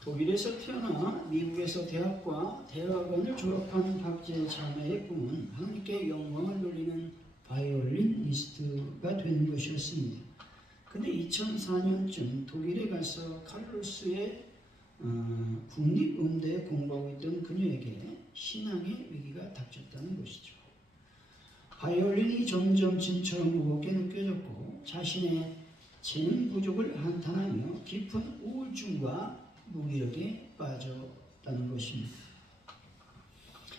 독일에서 태어나 미국에서 대학과 대학원을 졸업한 박지혜 자매의 꿈은 하나님께 영광을 돌리는 바이올리니스트가 되는 것이었습니다. 근데 2004년쯤 독일에 가서 칼로스의 국립음대에 공부하고 있던 그녀에게 신앙의 위기가 닥쳤다는 것이죠. 바이올린이 점점 진처럼 무겁게 느껴졌고 자신의 재능 부족을 한탄하며 깊은 우울증과 무기력에 빠졌다는 것입니다.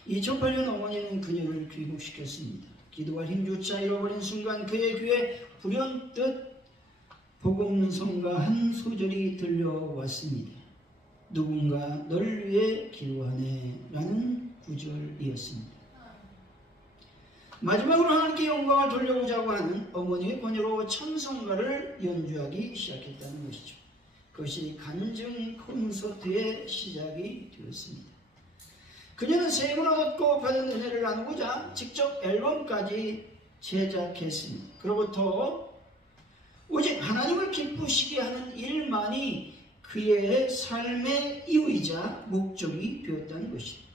2008년 어머니는 그녀를 귀국시켰습니다. 기도할 힘조차 잃어버린 순간 그의 귀에 불현듯 복음성가 한 소절이 들려왔습니다. 누군가 널 위해 기도하네 라는 구절이었습니다. 마지막으로 하나님께 영광을 돌려보자고 하는 어머니의 권유로 찬송가를 연주하기 시작했다는 것이죠. 그것이 간증 콘서트의 시작이 되었습니다. 그녀는 세임을 얻었고 받은 은혜를 나누고자 직접 앨범까지 제작했습니다. 그로부터 오직 하나님을 기쁘시게 하는 일만이 그의 삶의 이유이자 목적이 되었다는 것입니다.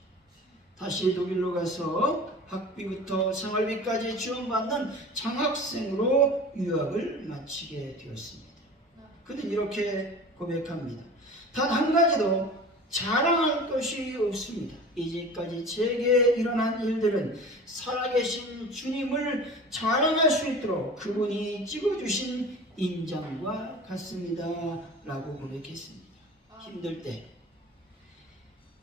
다시 독일로 가서 학비부터 생활비까지 지원받는 장학생으로 유학을 마치게 되었습니다. 그는 이렇게 고백합니다. 단 한 가지도 자랑할 것이 없습니다. 이제까지 제게 일어난 일들은 살아계신 주님을 자랑할 수 있도록 그분이 찍어주신 인장과 같습니다. 라고 고백했습니다. 힘들 때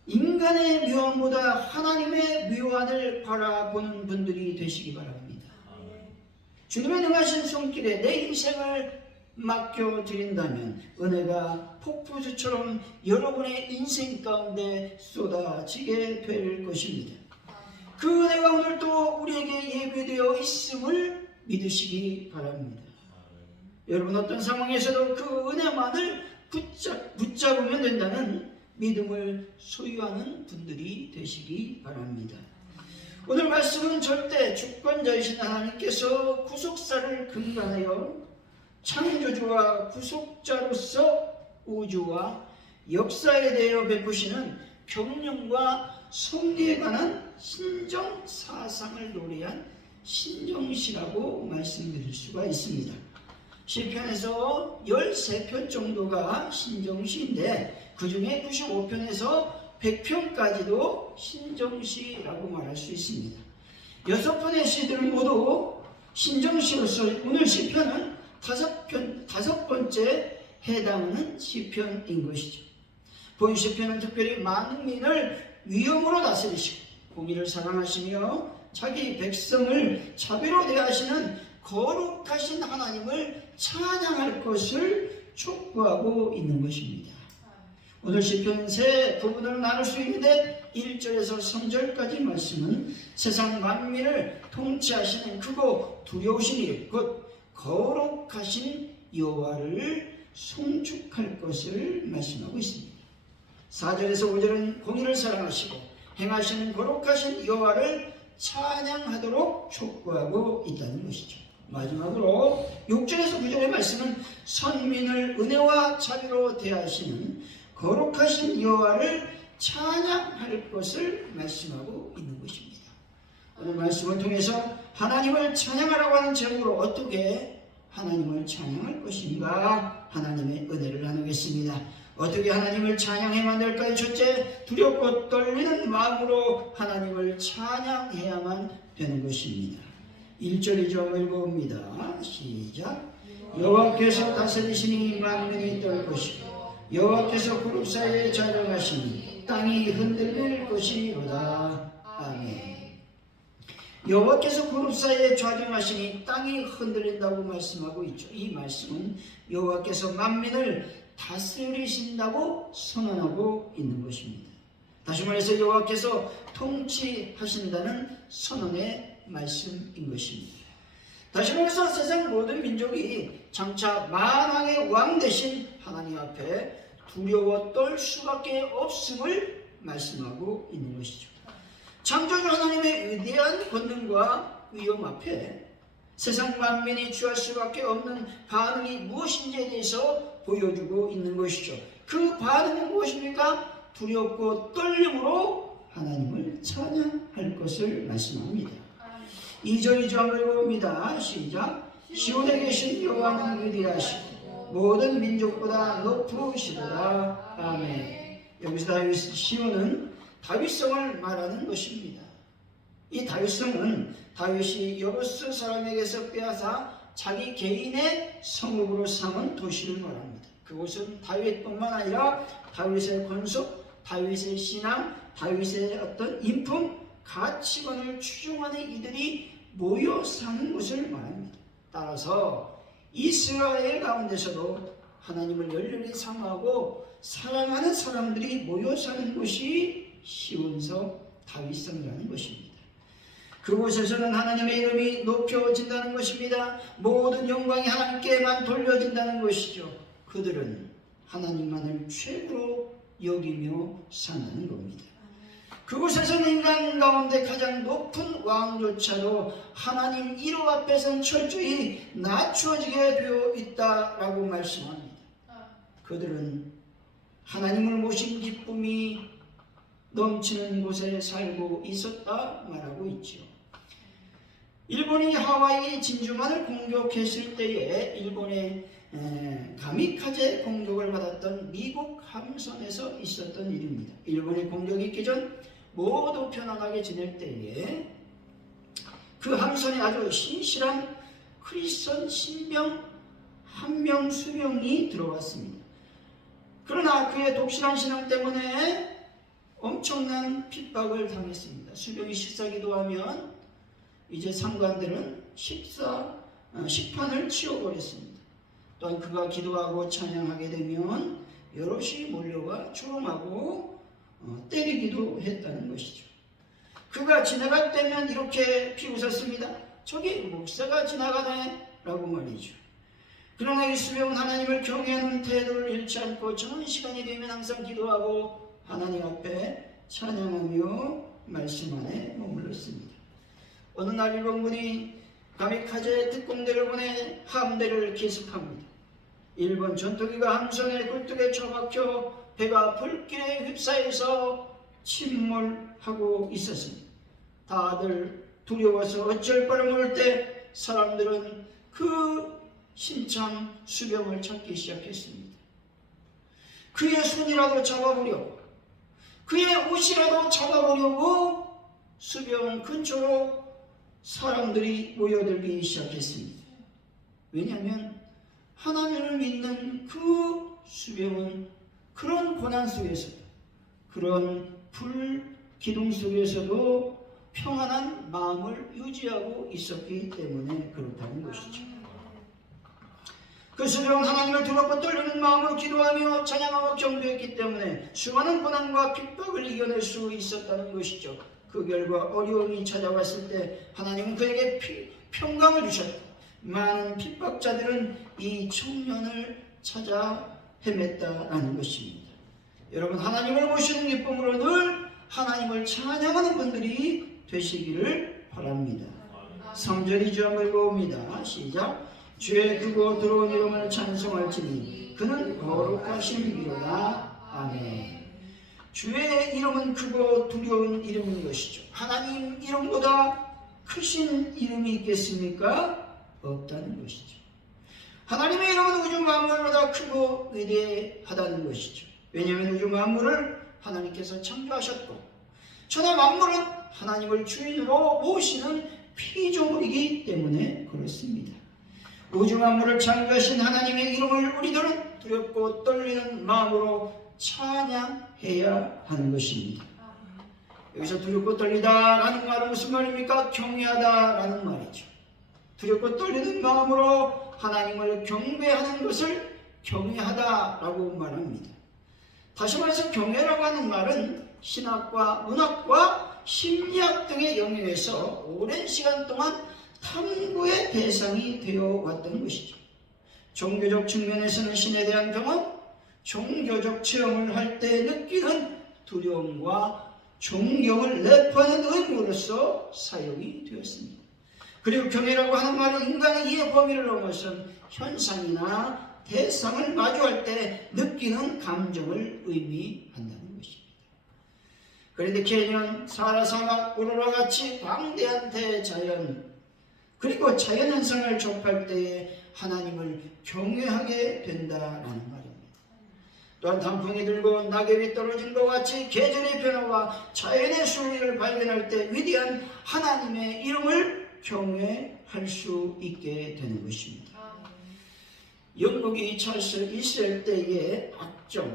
인간의 묘안보다 하나님의 묘안을 바라보는 분들이 되시기 바랍니다. 주님의 능하신 손길에 내 인생을 맡겨드린다면 은혜가 폭포수처럼 여러분의 인생 가운데 쏟아지게 될 것입니다. 그 은혜가 오늘도 우리에게 예배되어 있음을 믿으시기 바랍니다. 여러분 어떤 상황에서도 그 은혜만을 붙잡으면 된다는 믿음을 소유하는 분들이 되시기 바랍니다. 오늘 말씀은 절대 주권자이신 하나님께서 구속사를 근간하여 창조주와 구속자로서 우주와 역사에 대하여 베푸시는 경륜과 섭리에 관한 신정사상을 노래한 신정시라고 말씀드릴 수가 있습니다. 시편에서 13편 정도가 신정시인데 그 중에 95편에서 100편까지도 신정시라고 말할 수 있습니다. 6편의 시들은 모두 신정시로서 오늘 시편은 다섯 번째 해당하는 시편인 것이죠. 본 시편은 특별히 만민을 위엄으로 다스리시고 공의를 사랑하시며 자기 백성을 자비로 대하시는 거룩하신 하나님을 찬양할 것을 촉구하고 있는 것입니다. 오늘 시편 세 부분으로 나눌 수 있는데 1절에서 3절까지 말씀은 세상 만민을 통치하시는 크고 두려우신 일, 곧 거룩하신 여호와를 송축할 것을 말씀하고 있습니다. 4절에서 5절은 공의를 사랑하시고 행하시는 거룩하신 여호와를 찬양하도록 촉구하고 있다는 것이죠. 마지막으로 6절에서 9절의 말씀은 선민을 은혜와 자비로 대하시는 거룩하신 여호와를 찬양할 것을 말씀하고 있는 것입니다. 오늘 말씀을 통해서 하나님을 찬양하라고 하는 제목으로 어떻게 하나님을 찬양할 것인가 하나님의 은혜를 나누겠습니다. 어떻게 하나님을 찬양해야만 될까요? 첫째, 두렵고 떨리는 마음으로 하나님을 찬양해야만 되는 것입니다. 1절 2절 읽어봅니다. 시작. 여호와께서 다스리시니 만민이 떨 것이고 여호와께서 그룹 사이에 자정하시니 땅이 흔들릴 것이로다. 아멘. 여호와께서 그룹 사이에 좌정하시니 땅이 흔들린다고 말씀하고 있죠. 이 말씀은 여호와께서 만민을 다스리신다고 선언하고 있는 것입니다. 다시 말해서 여호와께서 통치하신다는 선언의 말씀인 것입니다. 다시 말해서 세상 모든 민족이 장차 만왕의 왕 되신 하나님 앞에 두려워 떨 수밖에 없음을 말씀하고 있는 것이죠. 창조주 하나님의 위대한 권능과 위엄 앞에 세상 만민이 취할 수밖에 없는 반응이 무엇인지에 대해서 보여주고 있는 것이죠. 그 반응은 무엇입니까? 두렵고 떨림으로 하나님을 찬양할 것을 말씀합니다. 2절 2절 읽어봅니다. 시작. 시온에 계신 여호와는 위대하시고 모든 민족보다 높으시도다. 아멘. 여기서 다윗 시온은 다윗성을 말하는 것입니다. 이 다윗성은 다윗이 여부스 사람에게서 빼앗아 자기 개인의 성읍으로 삼은 도시를 말합니다. 그곳은 다윗뿐만 아니라 다윗의 권속, 다윗의 신앙, 다윗의 어떤 인품, 가치관을 추종하는 이들이 모여 사는 곳을 말합니다. 따라서 이스라엘 가운데서도 하나님을 열렬히 사모하고 사랑하는 사람들이 모여 사는 곳이 시온성 다윗성이라는 것입니다. 그곳에서는 하나님의 이름이 높여진다는 것입니다. 모든 영광이 하나님께만 돌려진다는 것이죠. 그들은 하나님만을 최고로 여기며 산다는 겁니다. 그곳에서는 인간 가운데 가장 높은 왕조차도 하나님 이름 앞에서는 철저히 낮추어지게 되어 있다라고 말씀합니다. 그들은 하나님을 모신 기쁨이 넘치는 곳에 살고 있었다 말하고 있지요. 일본이 하와이 진주만을 공격했을 때에 일본의 가미카제 공격을 받았던 미국 함선에서 있었던 일입니다. 일본의 공격이 있기 전 모두 편안하게 지낼 때에 그 함선에 아주 신실한 크리스천 신병 한 명 수명이 들어왔습니다. 그러나 그의 독실한 신앙 때문에 엄청난 핍박을 당했습니다. 수병이 식사기도 하면 이제 상관들은 식판을 치워버렸습니다. 또한 그가 기도하고 찬양하게 되면 여럿이 몰려와 조롱하고 때리기도 했다는 것이죠. 그가 지나갈 때면 이렇게 비웃었습니다. 저기 목사가 지나가네 라고 말이죠. 그러나 이 수병은 하나님을 경외하는 태도를 잃지 않고 정한 시간이 되면 항상 기도하고 하나님 앞에 찬양하며 말씀 안에 머물렀습니다. 어느 날 일본군이 가미카제 특공대를 보내 함대를 기습합니다. 일본 전투기가 함선의 굴뚝에 처박혀 배가 불길에 휩싸여서 침몰하고 있었습니다. 다들 두려워서 어쩔 바를 모를 때 사람들은 그 신참 수병을 찾기 시작했습니다. 그의 손이라도 잡아보려고, 그의 옷이라도 잡아보려고 수병 근처로 사람들이 모여들기 시작했습니다. 왜냐하면 하나님을 믿는 그 수병은 그런 고난 속에서도, 그런 불기둥 속에서도 평안한 마음을 유지하고 있었기 때문에 그렇다는 것이죠. 그 수병은 하나님을 두렵고 떨리는 마음으로 기도하며 찬양하고 경배했기 때문에 수많은 고난과 핍박을 이겨낼 수 있었다는 것이죠. 그 결과 어려움이 찾아왔을 때 하나님은 그에게 평강을 주셨다. 많은 핍박자들은 이 청년을 찾아 헤맸다라는 것입니다. 여러분, 하나님을 모시는 기쁨으로 늘 하나님을 찬양하는 분들이 되시기를 바랍니다. 3절 2절 한번 읽어봅니다. 시작. 주의 크고 들어온 이름을 찬송할지니 그는 거룩하심이로다. 아멘. 주의 이름은 크고 두려운 이름인 것이죠. 하나님 이름보다 크신 이름이 있겠습니까? 없다는 것이죠. 하나님의 이름은 우주 만물보다 크고 위대하다는 것이죠. 왜냐하면 우주 만물을 하나님께서 창조하셨고 천하 만물은 하나님을 주인으로 모시는 피조물이기 때문에 그렇습니다. 우주 만물을 창조하신 하나님의 이름을 우리들은 두렵고 떨리는 마음으로 찬양해야 하는 것입니다. 여기서 두렵고 떨리다라는 말은 무슨 말입니까? 경외하다라는 말이죠. 두렵고 떨리는 마음으로 하나님을 경배하는 것을 경외하다라고 말합니다. 다시 말해서 경외라고 하는 말은 신학과 문학과 심리학 등의 영역에서 오랜 시간 동안 탐구의 대상이 되어 왔던 것이죠. 종교적 측면에서는 신에 대한 경험, 종교적 체험을 할 때 느끼는 두려움과 존경을 내포하는 의무로서 사용이 되었습니다. 그리고 경외라고 하는 말은 인간의 이해 범위를 넘어선 현상이나 대상을 마주할 때 느끼는 감정을 의미한다는 것입니다. 그런데 개년, 사라, 사막, 오로라 같이 광대한 대자연 그리고 자연현상을 접할 때에 하나님을 경외하게 된다라는 말입니다. 또한 단풍이 들고 낙엽이 떨어진 것 같이 계절의 변화와 자연의 순리를 발견할 때 위대한 하나님의 이름을 경외할 수 있게 되는 것입니다. 영국이 찰스 2세 때에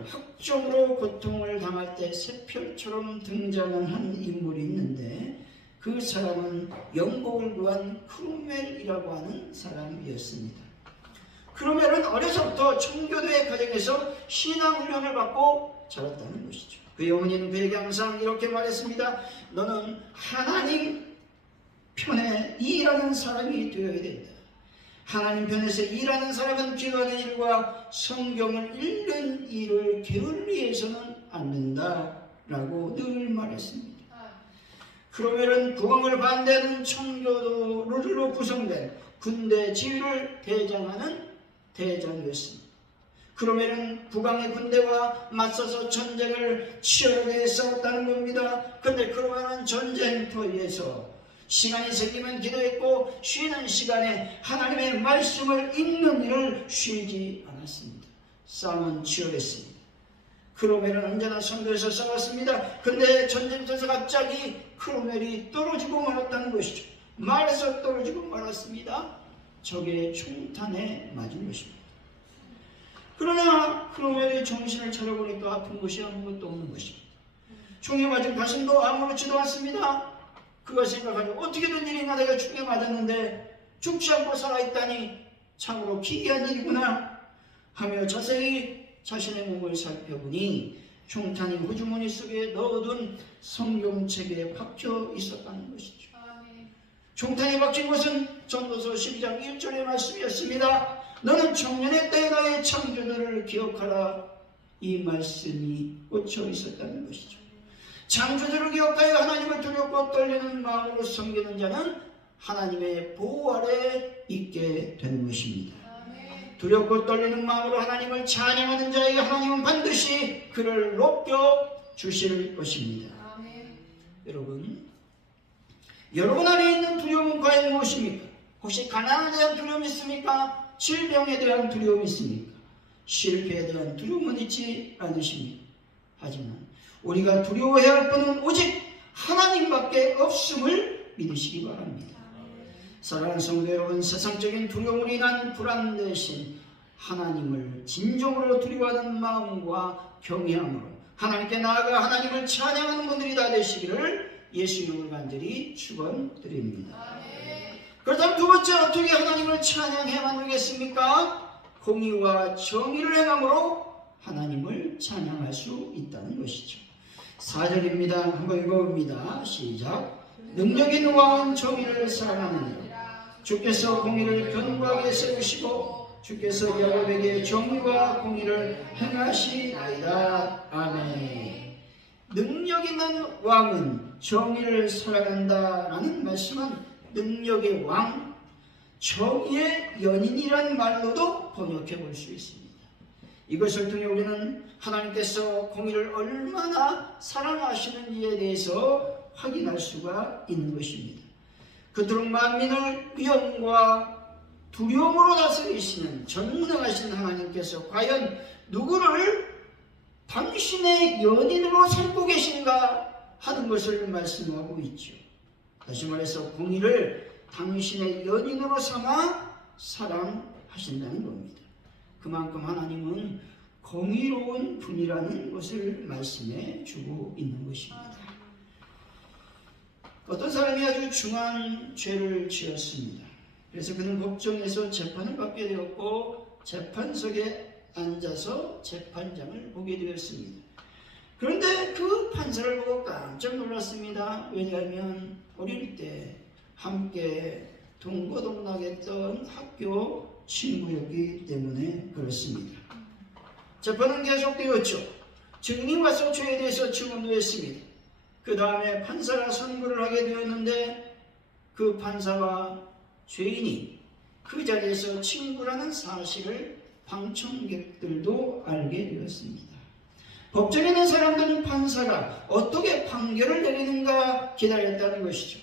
학종으로 고통을 당할 때 새별처럼 등장한 한 인물이 있는데 그 사람은 영국을 구한 크롬웰이라고 하는 사람이었습니다. 크롬웰은 어려서부터 청교도의 가정에서 신앙훈련을 받고 자랐다는 것이죠. 그의 어머니는 그에게 항상 이렇게 말했습니다. 너는 하나님 편에 일하는 사람이 되어야 된다. 하나님 편에서 일하는 사람은 기도하는 일과 성경을 읽는 일을 게을리해서는 안 된다라고 늘 말했습니다. 크롬웰은 국왕을 반대하는 청교도로 구성된 군대 지휘를 대장하는 대장이었습니다. 크롬웰은 국왕의 군대와 맞서서 전쟁을 치열하게 싸웠다는 겁니다. 그런데 크롬웰은 전쟁터에서 시간이 생기면 기도했고 쉬는 시간에 하나님의 말씀을 읽는 일을 쉬지 않았습니다. 싸움은 치열했습니다. 크롬웰은 언제나 선교에서 싸웠습니다. 그런데 전쟁터에서 갑자기 크롬웰이 떨어지고 말았다는 것이죠. 말에서 떨어지고 말았습니다. 적의 총탄에 맞은 것입니다. 그러나 크롬웰이 정신을 차려보니까 아픈 것이 아무것도 없는 것입니다. 총에 맞은 가슴도 아무렇지도 않습니다. 그가 생각하죠. 어떻게 된 일인가, 내가 총에 맞았는데 죽지 않고 살아있다니 참으로 기이한 일이구나 하며 자세히 자신의 몸을 살펴보니 총탄이 호주머니 속에 넣어둔 성경책에 박혀 있었다는 것이죠. 총탄이 박힌 것은 전도서 12장 1절의 말씀이었습니다. 너는 청년의 때에 나의 창조들을 기억하라. 이 말씀이 꽂혀 있었다는 것이죠. 창조주를 기억하여 하나님을 두렵고 떨리는 마음으로 섬기는 자는 하나님의 보호 아래 있게 되는 것입니다. 두렵고 떨리는 마음으로 하나님을 찬양하는 자에게 하나님은 반드시 그를 높여 주실 것입니다. 여러분 안에 있는 두려움은 과연 무엇입니까? 혹시 가난에 대한 두려움이 있습니까? 질병에 대한 두려움이 있습니까? 실패에 대한 두려움은 있지 않으십니까? 하지만 우리가 두려워해야 할 분은 오직 하나님밖에 없음을 믿으시기 바랍니다. 사랑하는 성도 여러분, 세상적인 두려움으로 인한 불안 대신 하나님을 진정으로 두려워하는 마음과 경외함으로 하나님께 나아가 하나님을 찬양하는 분들이 다 되시기를 예수 이름으로 간절히 축원드립니다. 그렇다면 두 번째, 어떻게 하나님을 찬양해야만 되겠습니까? 공의와 정의를 행함으로 하나님을 찬양할 수 있다는 것이죠. 4절입니다. 한번 읽어봅니다. 시작. 능력 있는 왕은 정의를 사랑하느니라. 주께서 공의를 견고하게 세우시고 주께서 야곱에게 정의와 공의를 행하시나이다. 아멘. 능력 있는 왕은 정의를 사랑한다라는 말씀은 능력의 왕, 정의의 연인이란 말로도 번역해 볼 수 있습니다. 이것을 통해 우리는 하나님께서 공의를 얼마나 사랑하시는지에 대해서 확인할 수가 있는 것입니다. 그토록 만민을 위엄과 두려움으로 다스리시는 전능하신 하나님께서 과연 누구를 당신의 연인으로 삼고 계신가 하는 것을 말씀하고 있죠. 다시 말해서 공의를 당신의 연인으로 삼아 사랑하신다는 겁니다. 그만큼 하나님은 공의로운 분이라는 것을 말씀해 주고 있는 것입니다. 어떤 사람이 아주 중한 죄를 지었습니다. 그래서 그는 법정에서 재판을 받게 되었고 재판석에 앉아서 재판장을 보게 되었습니다. 그런데 그 판사를 보고 깜짝 놀랐습니다. 왜냐하면 어릴 때 함께 동거동락했던 학교 친구였기 때문에 그렇습니다. 재판은 계속되었죠. 증인이 와서 죄에 대해서 증언도 했습니다. 그 다음에 판사가 선고를 하게 되었는데 그 판사와 죄인이 그 자리에서 친구라는 사실을 방청객들도 알게 되었습니다. 법정에 있는 사람들은 판사가 어떻게 판결을 내리는가 기다렸다는 것이죠.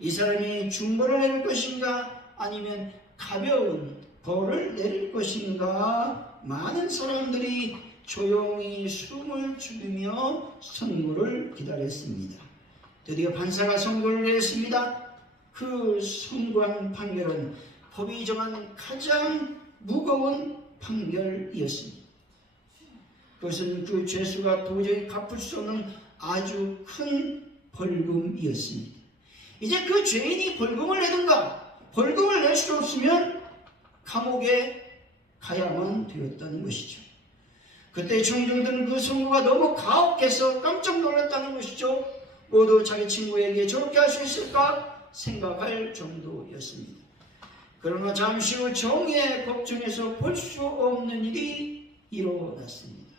이 사람이 중벌을 내릴 것인가 아니면 가벼운 벌을 내릴 것인가. 많은 사람들이 조용히 숨을 죽이며 선고를 기다렸습니다. 드디어 판사가 선고를 내렸습니다. 그 선고한 판결은 법이 정한 가장 무거운 판결이었습니다. 그것은 그 죄수가 도저히 갚을 수 없는 아주 큰 벌금이었습니다. 이제 그 죄인이 벌금을 내든가 벌금을 낼 수 없으면 감옥에 가야만 되었다는 것이죠. 그때 청중들은 그 선고가 너무 가혹해서 깜짝 놀랐다는 것이죠. 모두 자기 친구에게 저렇게 할 수 있을까 생각할 정도였습니다. 그러나 잠시 후 정의의 법정에서 볼 수 없는 일이 일어났습니다.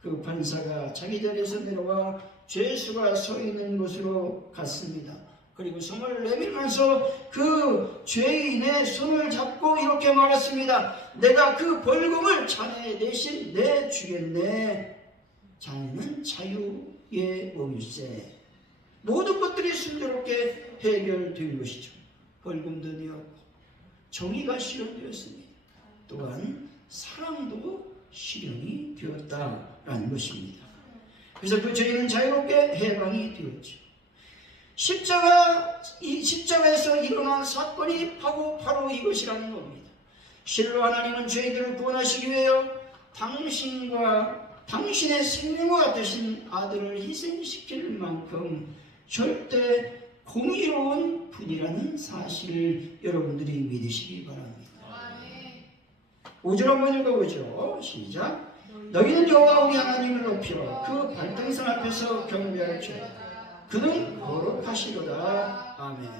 그 판사가 자기 자리에서 내려와 죄수가 서 있는 곳으로 갔습니다. 그리고 손을 내밀면서 그 죄인의 손을 잡고 이렇게 말했습니다. 내가 그 벌금을 자네 대신 내주겠네. 자네는 자유의 몸일세. 모든 것들이 순조롭게 해결된 것이죠. 벌금도 내었고 정의가 실현되었습니다. 또한 사랑도 실현이 되었다라는 것입니다. 그래서 그 죄인은 자유롭게 해방이 되었죠. 십자가에서 일어난 사건이 바로 이것이라는 겁니다. 실로 하나님은 죄인들을 구원하시기 위하여 당신의 생명과 같으신 아들을 희생시킬 만큼 절대 공의로운 분이라는 사실을 여러분들이 믿으시기 바랍니다. 5절 한번 읽어보죠. 시작. 너희는 여호와 우리 하나님을 높이라. 그 발등상 앞에서 경배할지어다. 그는 거룩하시로다. 아멘.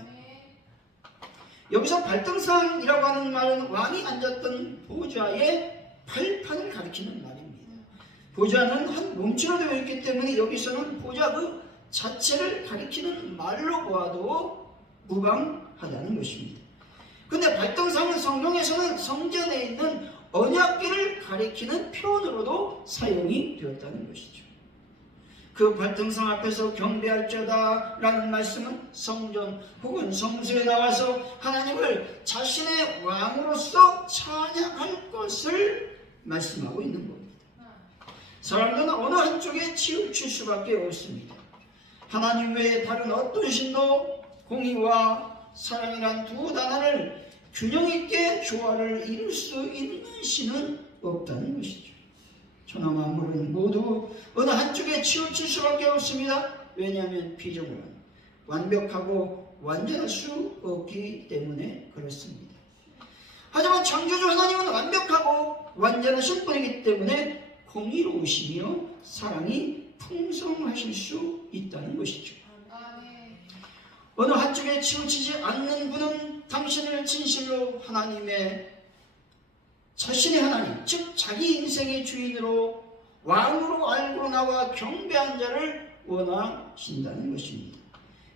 여기서 발등상이라고 하는 말은 왕이 앉았던 보좌의 발판을 가리키는 말입니다. 보좌는 한 몸체로 되어 있기 때문에 여기서는 보좌 그 자체를 가리키는 말로 보아도 무방하다는 것입니다. 그런데 발등상은 성경에서는 성전에 있는 언약궤를 가리키는 표현으로도 사용이 되었다는 것이죠. 그 발등상 앞에서 경배할지어다 라는 말씀은 성전 혹은 성소에 나와서 하나님을 자신의 왕으로서 찬양할 것을 말씀하고 있는 겁니다. 사람들은 어느 한쪽에 치우칠 수밖에 없습니다. 하나님 외에 다른 어떤 신도 공의와 사랑이란 두 단어를 균형 있게 조화를 이룰 수 있는 신은 없다는 것이죠. 천하 만물은 모두 어느 한쪽에 치우칠 수밖에 없습니다. 왜냐하면 피조물은 완벽하고 완전할 수 없기 때문에 그렇습니다. 하지만 창조주 하나님은 완벽하고 완전하신 분이기 때문에 공의로우시며 사랑이 풍성하실 수 있다는 것이죠. 어느 한쪽에 치우치지 않는 분은 당신을 진실로 자신의 하나님, 즉 자기 인생의 주인으로 왕으로 알고 나와 경배한 자를 원하신다는 것입니다.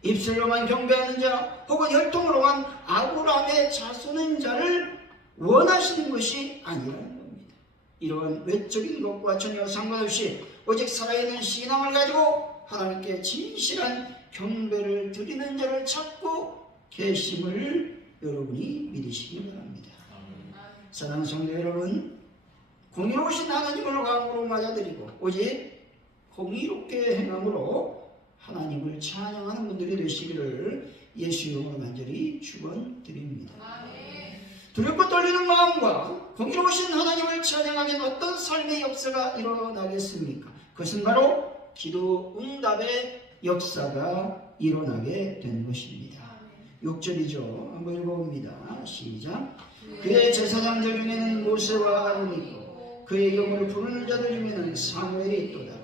입술로만 경배하는 자 혹은 혈통으로만 아브라함의 자손인 자를 원하시는 것이 아니라는 겁니다. 이러한 외적인 것과 전혀 상관없이 오직 살아있는 신앙을 가지고 하나님께 진실한 경배를 드리는 자를 찾고 계심을 여러분이 믿으시기 바랍니다. 사랑하는 성도 여러분, 공의로우신 하나님을 왕으로 맞아들이고 오직 공의롭게 행함으로 하나님을 찬양하는 분들이 되시기를 예수 이름으로 간절히 축원드립니다. 두렵고 떨리는 마음과 공의로우신 하나님을 찬양하면 어떤 삶의 역사가 일어나겠습니까? 그것은 바로 기도 응답의 역사가 일어나게 된 것입니다. 6절이죠. 한번 읽어봅니다. 시작. 그의 제사장들 중에는 모세와 아론이 있고 그의 이름을 부르는 자들 중에는 사무엘이 있도다.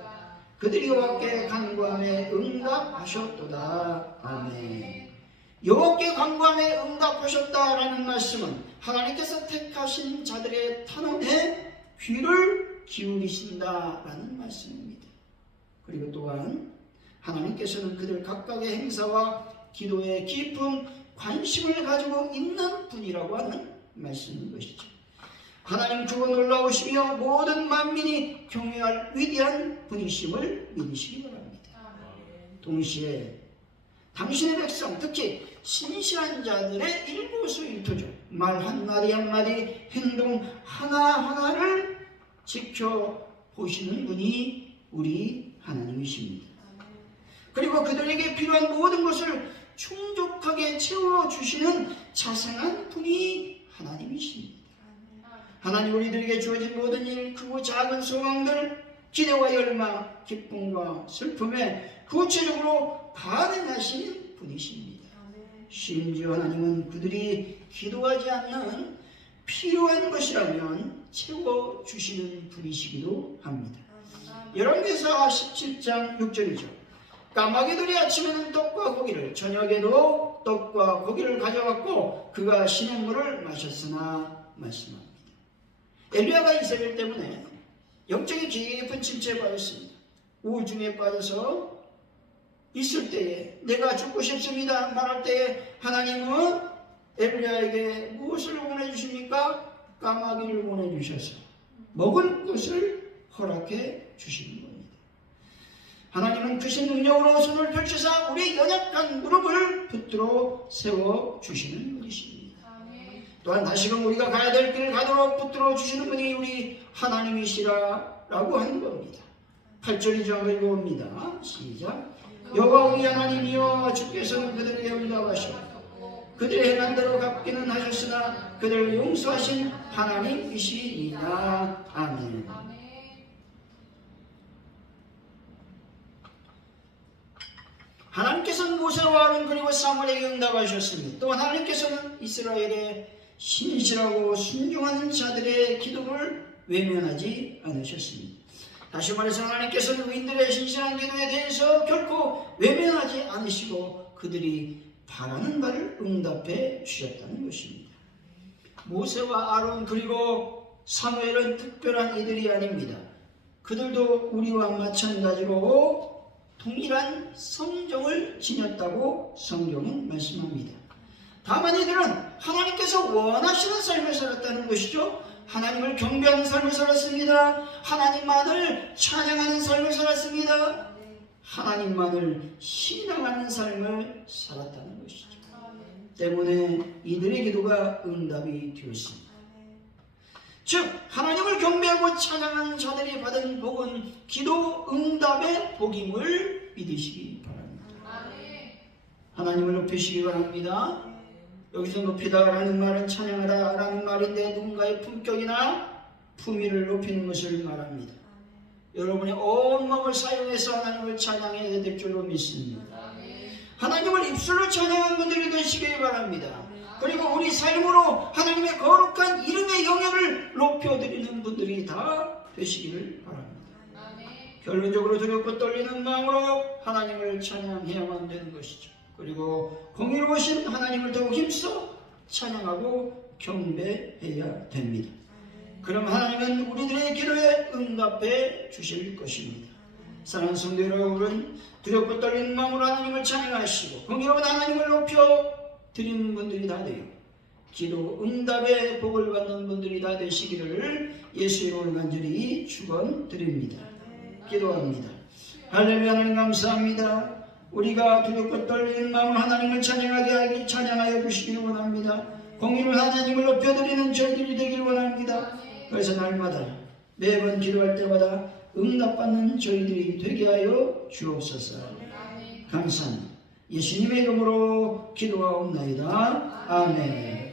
그들이 여호와께 간구함에 응답하셨도다. 아멘. 여호와께 간구함에 응답하셨다라는 말씀은 하나님께서 택하신 자들의 탄원에 귀를 기울이신다라는 말씀입니다. 그리고 또한 하나님께서는 그들 각각의 행사와 기도의 깊은 관심을 가지고 있는 분이라고 하는 말씀인 것이죠. 하나님 크고 놀라우시며 모든 만민이 경외할 위대한 분이심을 믿으시기 바랍니다. 동시에 당신의 백성, 특히 신실한 자들의 일거수일투족, 말 한마디 한마디, 행동 하나하나를 지켜보시는 분이 우리 하나님이십니다. 그리고 그들에게 필요한 모든 것을 충족하게 채워주시는 자상한 분이 하나님이십니다. 하나님 우리들에게 주어진 모든 일, 크고 작은 소망들, 기대와 열망, 기쁨과 슬픔에 구체적으로 반응하시는 분이십니다. 심지어 하나님은 그들이 기도하지 않는 필요한 것이라면 채워주시는 분이시기도 합니다. 열왕기사 17장 6절이죠. 까마귀들이 아침에는 떡과 고기를, 저녁에도 떡과 고기를 가져왔고 그가 시냇물을 마셨으나 말씀합니다. 엘리야가 이스라엘 때문에 영적인 깊은 침체에 빠졌습니다. 우울증에 빠져서 있을 때에 내가 죽고 싶습니다 말할 때에 하나님은 엘리야에게 무엇을 보내주십니까? 까마귀를 보내주셔서 먹을 것을 허락해 주시는 겁니다. 하나님은 크신 능력으로 손을 펼치사 우리 연약한 무릎을 붙들어 세워주시는 분이십니다. 또한 다시금 우리가 가야 될 길을 가도록 붙들어 주시는 분이 우리 하나님이시라라고 하는 겁니다. 8절 2절 읽어봅니다. 시작. 여호와 우리 하나님이여, 주께서는 그들에게 응답하시고 그들의 행한 대로 갚기는 하셨으나 그들을 용서하신 하나님이시니라. 아멘. 하나님께서는 모세와 아론 그리고 사무엘에게 응답하셨습니다. 또한 하나님께서는 이스라엘의 신실하고 순종하는 자들의 기도를 외면하지 않으셨습니다. 다시 말해서 하나님께서는 의인들의 신실한 기도에 대해서 결코 외면하지 않으시고 그들이 바라는 바를 응답해 주셨다는 것입니다. 모세와 아론 그리고 사무엘은 특별한 이들이 아닙니다. 그들도 우리와 마찬가지로 동일한 성정을 지녔다고 성경은 말씀합니다. 다만 이들은 하나님께서 원하시는 삶을 살았다는 것이죠. 하나님을 경배하는 삶을 살았습니다. 하나님만을 찬양하는 삶을 살았습니다. 하나님만을 신앙하는 삶을 살았다는 것이죠. 때문에 이들의 기도가 응답이 되었습니다. 즉 하나님을 경배하고 찬양하는 자들이 받은 복은 기도 응답의 복임을 믿으시기 바랍니다. 하나님을 높이시기 바랍니다. 여기서 높이다라는 말은 찬양하다라는 말인데 누군가의 품격이나 품위를 높이는 것을 말합니다. 여러분의 온 마음을 사용해서 하나님을 찬양해야 될 줄로 믿습니다. 하나님을 입술로 찬양한 분들이 되시길 바랍니다. 그리고 우리 삶으로 하나님의 거룩한 이름의 영역을 높여드리는 분들이 다 되시기를 바랍니다. 결론적으로 두렵고 떨리는 마음으로 하나님을 찬양해야만 되는 것이죠. 그리고 공의로우신 하나님을 더욱 힘써 찬양하고 경배해야 됩니다. 그럼 하나님은 우리들의 기도에 응답해 주실 것입니다. 사랑하는 성도 여러분, 두렵고 떨리는 마음으로 하나님을 찬양하시고 공의로운 하나님을 높여 드리는 분들이 다 되어 기도 응답의 복을 받는 분들이 다 되시기를 예수의 이름으로 간절히 축원드립니다. 기도합니다. 할렐루야. 하나님 감사합니다. 우리가 두렵고 떨리는 마음을 하나님을 찬양하여 주시기를 원합니다. 공의로운 하나님을 높여드리는 저희들이 되기를 원합니다. 그래서 날마다 매번 기도할 때마다 응답받는 저희들이 되게 하여 주옵소서. 감사합니다. 예수님의 이름으로 기도하옵나이다. 아멘.